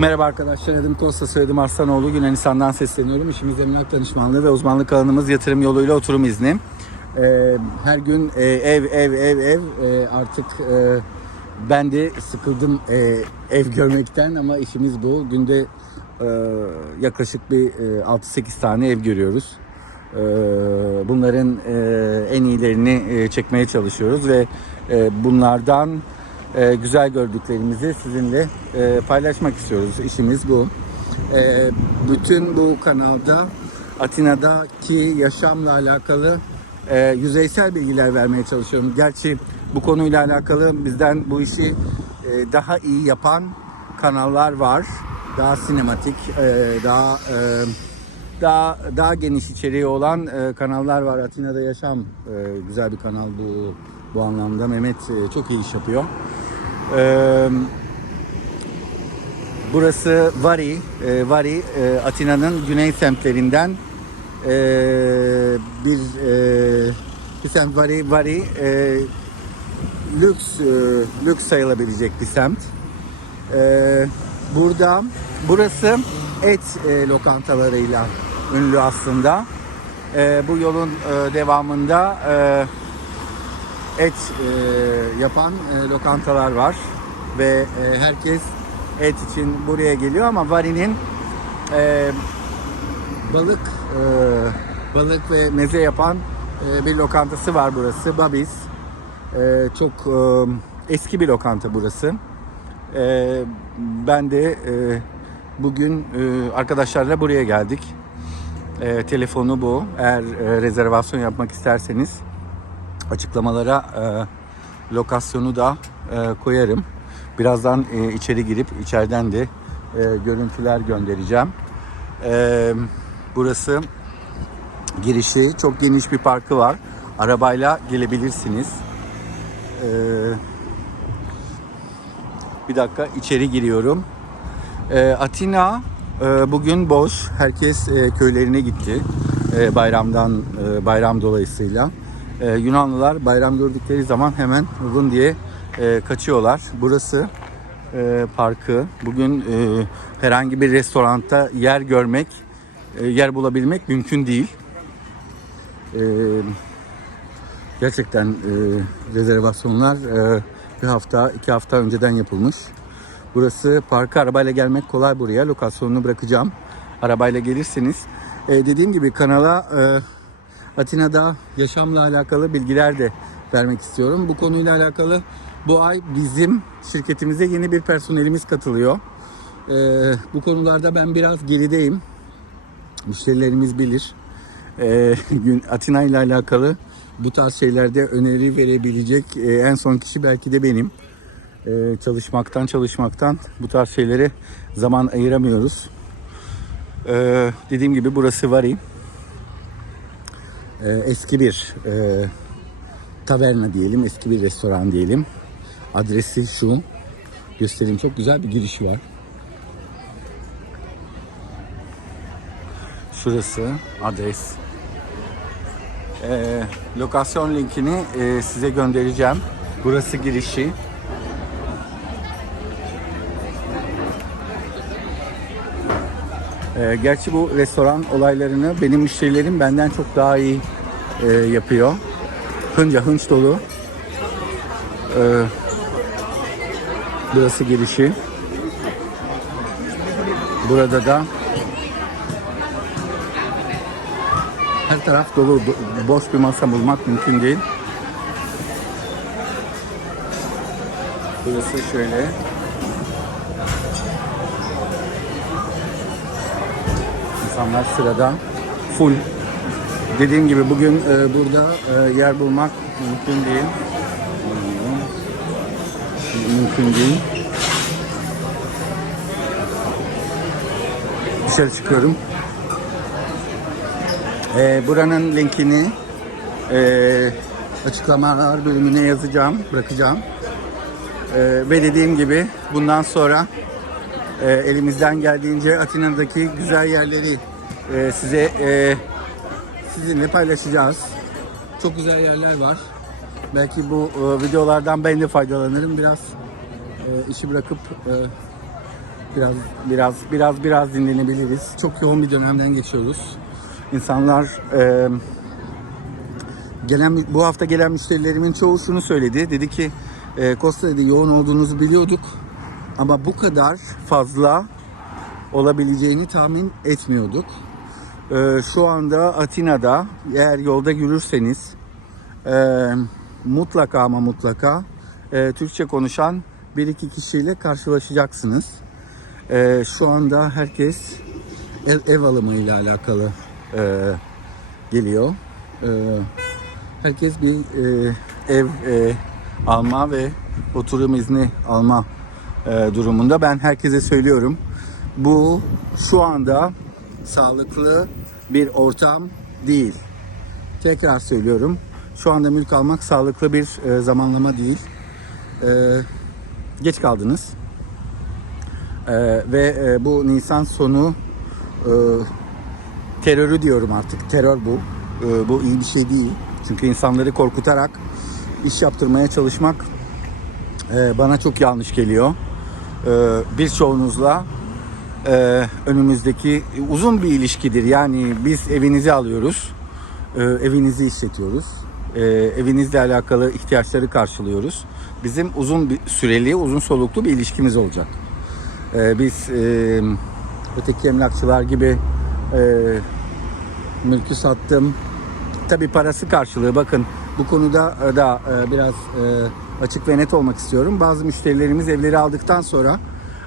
Merhaba arkadaşlar, adım Kosta, soyadım Arslanoğlu. Yunanistan'dan sesleniyorum. İşimiz emlak danışmanlığı ve uzmanlık alanımız yatırım yoluyla oturum izni. Ee, her gün e, ev, ev, ev, ev. Ee, artık e, ben de sıkıldım e, ev görmekten ama işimiz bu. Günde e, yaklaşık bir e, 6-8 tane ev görüyoruz. Ee, Bunların e, en iyilerini e, çekmeye çalışıyoruz ve e, bunlardan e, güzel gördüklerimizi sizinle e, paylaşmak istiyoruz. İşimiz bu. E, bütün bu kanalda Atina'daki yaşamla alakalı e, yüzeysel bilgiler vermeye çalışıyorum. Gerçi bu konuyla alakalı bizden bu işi e, daha iyi yapan kanallar var. Daha sinematik, e, daha e, daha daha geniş içeriği olan e, kanallar var. Atina'da Yaşam e, güzel bir kanal bu bu anlamda. Mehmet e, çok iyi iş yapıyor. E, burası Vari. E, Vari e, Atina'nın güney semtlerinden e, bir e, bir semt Vari Vari e, lüks e, lüks sayılabilecek bir semt. Ee, burada burası et e, lokantalarıyla ünlü aslında. Ee, bu yolun e, devamında e, et e, yapan e, lokantalar var ve e, herkes et için buraya geliyor ama Vari'nin e, balık e, balık ve meze yapan e, bir lokantası var burası. Babis. E, çok e, eski bir lokanta burası. Ee, ben de e, bugün e, arkadaşlarla buraya geldik. E, telefonu bu. Eğer e, rezervasyon yapmak isterseniz açıklamalara e, lokasyonu da e, koyarım. Birazdan e, içeri girip içeriden de e, görüntüler göndereceğim. E, burası girişi çok geniş bir parkı var. Arabayla gelebilirsiniz. Eee bir dakika içeri giriyorum. Ee, Atina e, bugün boş. Herkes e, köylerine gitti. E, bayramdan e, bayram dolayısıyla. E, Yunanlılar bayram gördükleri zaman hemen vın diye e, kaçıyorlar. Burası e, parkı. Bugün e, herhangi bir restoranda yer görmek, e, yer bulabilmek mümkün değil. E, gerçekten e, rezervasyonlar e, bir hafta, iki hafta önceden yapılmış. Burası parka arabayla gelmek kolay buraya. Lokasyonunu bırakacağım. Arabayla gelirsiniz. E, dediğim gibi kanala e, Atina'da yaşamla alakalı bilgiler de vermek istiyorum. Bu konuyla alakalı bu ay bizim şirketimize yeni bir personelimiz katılıyor. E, bu konularda ben biraz gerideyim. Müşterilerimiz bilir. E, gün Atina ile alakalı bu tarz şeylerde öneri verebilecek e, en son kişi belki de benim. E, çalışmaktan çalışmaktan bu tarz şeylere zaman ayıramıyoruz. E, dediğim gibi burası Vari. E, eski bir e, taverna diyelim, eski bir restoran diyelim. Adresi şu. Göstereyim çok güzel bir girişi var. Şurası adres. Ee, lokasyon linkini e, size göndereceğim. Burası girişi. Ee, gerçi bu restoran olaylarını benim müşterilerim benden çok daha iyi e, yapıyor. Hınca hınç dolu. Ee, burası girişi. Burada da Her taraf dolu. Do- Boş bir masa bulmak mümkün değil. Burası şöyle. İnsanlar sırada. Full. Dediğim gibi bugün e, burada e, yer bulmak mümkün değil. Mümkün değil. Dışarı çıkıyorum. Ee, buranın linkini e, açıklamalar bölümüne yazacağım, bırakacağım. Ee, ve dediğim gibi bundan sonra e, elimizden geldiğince Atina'daki güzel yerleri e, size e, sizinle paylaşacağız. Çok güzel yerler var. Belki bu e, videolardan ben de faydalanırım. Biraz e, işi bırakıp e, Biraz biraz biraz biraz dinlenebiliriz. Çok yoğun bir dönemden geçiyoruz. İnsanlar e, gelen bu hafta gelen müşterilerimin çoğu şunu söyledi. Dedi ki e, Costa dedi yoğun olduğunuzu biliyorduk ama bu kadar fazla olabileceğini tahmin etmiyorduk. E, şu anda Atina'da eğer yolda yürürseniz e, mutlaka ama mutlaka e, Türkçe konuşan bir iki kişiyle karşılaşacaksınız. E, şu anda herkes ev, ev alımıyla alakalı e, geliyor. E, herkes bir e, ev e, alma ve oturum izni alma e, durumunda. Ben herkese söylüyorum. Bu şu anda sağlıklı bir ortam değil. Tekrar söylüyorum. Şu anda mülk almak sağlıklı bir e, zamanlama değil. E, geç kaldınız. E, ve e, bu Nisan sonu e, terörü diyorum artık. Terör bu. E, bu iyi bir şey değil. Çünkü insanları korkutarak iş yaptırmaya çalışmak e, bana çok yanlış geliyor. E, birçoğunuzla e, önümüzdeki uzun bir ilişkidir. Yani biz evinizi alıyoruz, e, evinizi işletiyoruz, e, evinizle alakalı ihtiyaçları karşılıyoruz. Bizim uzun bir süreli, uzun soluklu bir ilişkimiz olacak. E, biz e, öteki emlakçılar gibi e, mülkü sattım. Tabii parası karşılığı bakın bu konuda da e, biraz e, açık ve net olmak istiyorum. Bazı müşterilerimiz evleri aldıktan sonra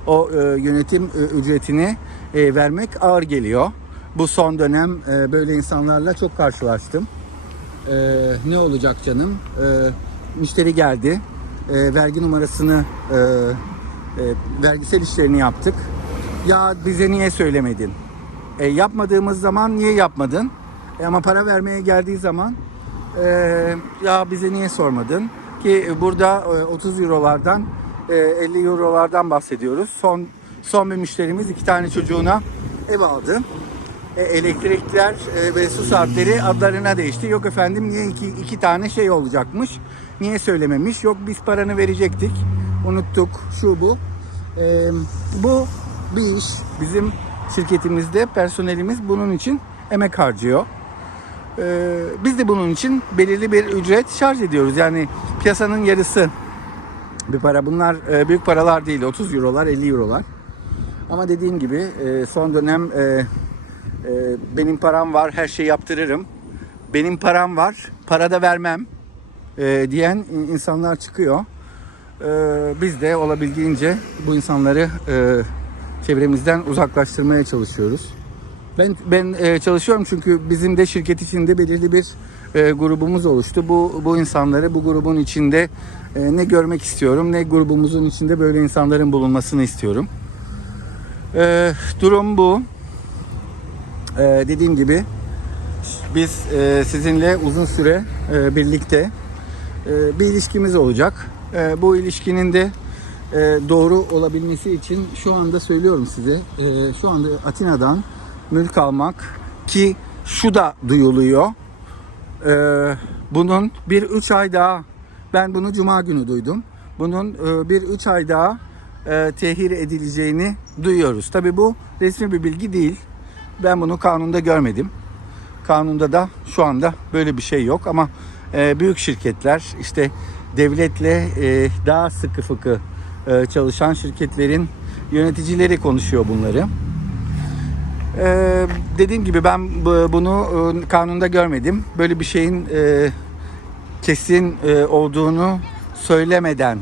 o e, yönetim e, ücretini e, vermek ağır geliyor. Bu son dönem e, böyle insanlarla çok karşılaştım. E, ne olacak canım? E, müşteri geldi. E, vergi numarasını e, e, vergisel işlerini yaptık. Ya bize niye söylemedin? E, yapmadığımız zaman niye yapmadın? E, ama para vermeye geldiği zaman e, ya bize niye sormadın? Ki burada e, 30 eurolardan e, 50 eurolardan bahsediyoruz. Son son bir müşterimiz iki tane çocuğuna ev aldı. E, elektrikler e, ve su saatleri adlarına değişti. Yok efendim niye iki, iki tane şey olacakmış? Niye söylememiş? Yok biz paranı verecektik. Unuttuk. Şu bu. E, bu bir iş. Bizim şirketimizde personelimiz bunun için emek harcıyor. Ee, biz de bunun için belirli bir ücret şarj ediyoruz. Yani piyasanın yarısı bir para. Bunlar e, büyük paralar değil. 30 eurolar, 50 eurolar. Ama dediğim gibi e, son dönem e, e, benim param var, her şeyi yaptırırım. Benim param var, para da vermem e, diyen insanlar çıkıyor. E, biz de olabildiğince bu insanları e, çevremizden uzaklaştırmaya çalışıyoruz. Ben ben e, çalışıyorum çünkü bizim de şirket içinde belirli bir e, grubumuz oluştu. Bu bu insanları bu grubun içinde e, ne görmek istiyorum, ne grubumuzun içinde böyle insanların bulunmasını istiyorum. E, durum bu. E, dediğim gibi biz e, sizinle uzun süre e, birlikte e, bir ilişkimiz olacak. E, bu ilişkinin de e, doğru olabilmesi için şu anda söylüyorum size. e, şu anda Atina'dan mülk almak ki şu da duyuluyor. E, bunun bir üç ay daha ben bunu cuma günü duydum. Bunun e, bir üç ay daha e, tehir edileceğini duyuyoruz. Tabi bu resmi bir bilgi değil. Ben bunu kanunda görmedim. Kanunda da şu anda böyle bir şey yok ama e, büyük şirketler işte devletle e, daha sıkı fıkı e, çalışan şirketlerin yöneticileri konuşuyor bunları. E, dediğim gibi ben bu- bunu e, kanunda görmedim. Böyle bir şeyin e, kesin e, olduğunu söylemeden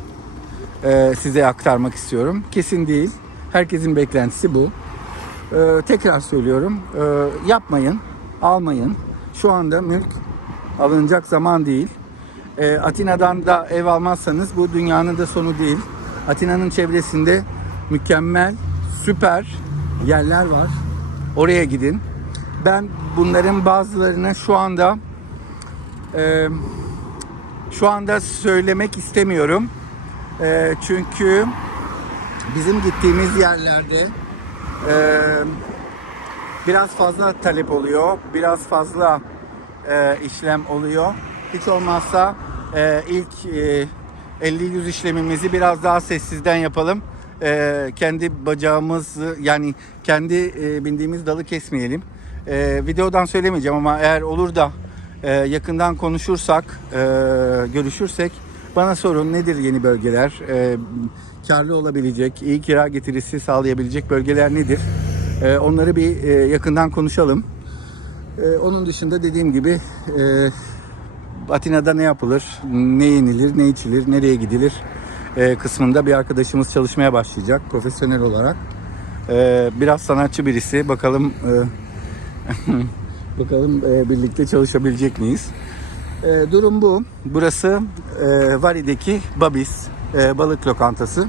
e, size aktarmak istiyorum. Kesin değil. Herkesin beklentisi bu. E, tekrar söylüyorum. E, yapmayın, almayın. Şu anda mülk alınacak zaman değil. E, Atina'dan da ev almazsanız bu dünyanın da sonu değil. Atina'nın çevresinde mükemmel, süper yerler var. Oraya gidin. Ben bunların bazılarını şu anda e, şu anda söylemek istemiyorum. E, çünkü bizim gittiğimiz yerlerde e, biraz fazla talep oluyor, biraz fazla e, işlem oluyor. Hiç olmazsa e, ilk e, 50-100 işlemimizi biraz daha sessizden yapalım. E, kendi bacağımızı yani kendi e, bindiğimiz dalı kesmeyelim. E, videodan söylemeyeceğim ama eğer olur da e, yakından konuşursak, e, görüşürsek bana sorun nedir yeni bölgeler? E, karlı olabilecek, iyi kira getirisi sağlayabilecek bölgeler nedir? E, onları bir e, yakından konuşalım. E, onun dışında dediğim gibi e, Atina'da ne yapılır, ne yenilir, ne içilir, nereye gidilir kısmında bir arkadaşımız çalışmaya başlayacak profesyonel olarak. E, biraz sanatçı birisi. Bakalım e, bakalım e, birlikte çalışabilecek miyiz? E, durum bu. Burası e, Vari'deki Babis e, balık lokantası.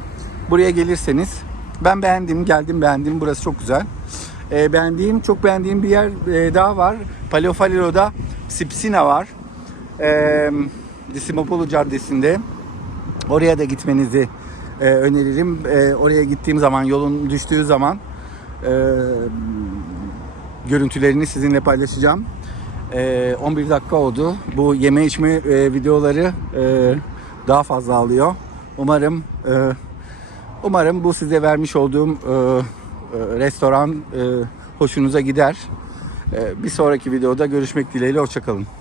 Buraya gelirseniz ben beğendim, geldim beğendim. Burası çok güzel. E, beğendiğim, çok beğendiğim bir yer e, daha var. Paleofaliro'da Sipsina var. E, Disimopolu Caddesi'nde. Oraya da gitmenizi e, öneririm. E, oraya gittiğim zaman, yolun düştüğü zaman e, görüntülerini sizinle paylaşacağım. E, 11 dakika oldu. Bu yeme içme e, videoları e, daha fazla alıyor. Umarım e, umarım bu size vermiş olduğum e, e, restoran e, hoşunuza gider. E, bir sonraki videoda görüşmek dileğiyle. Hoşçakalın.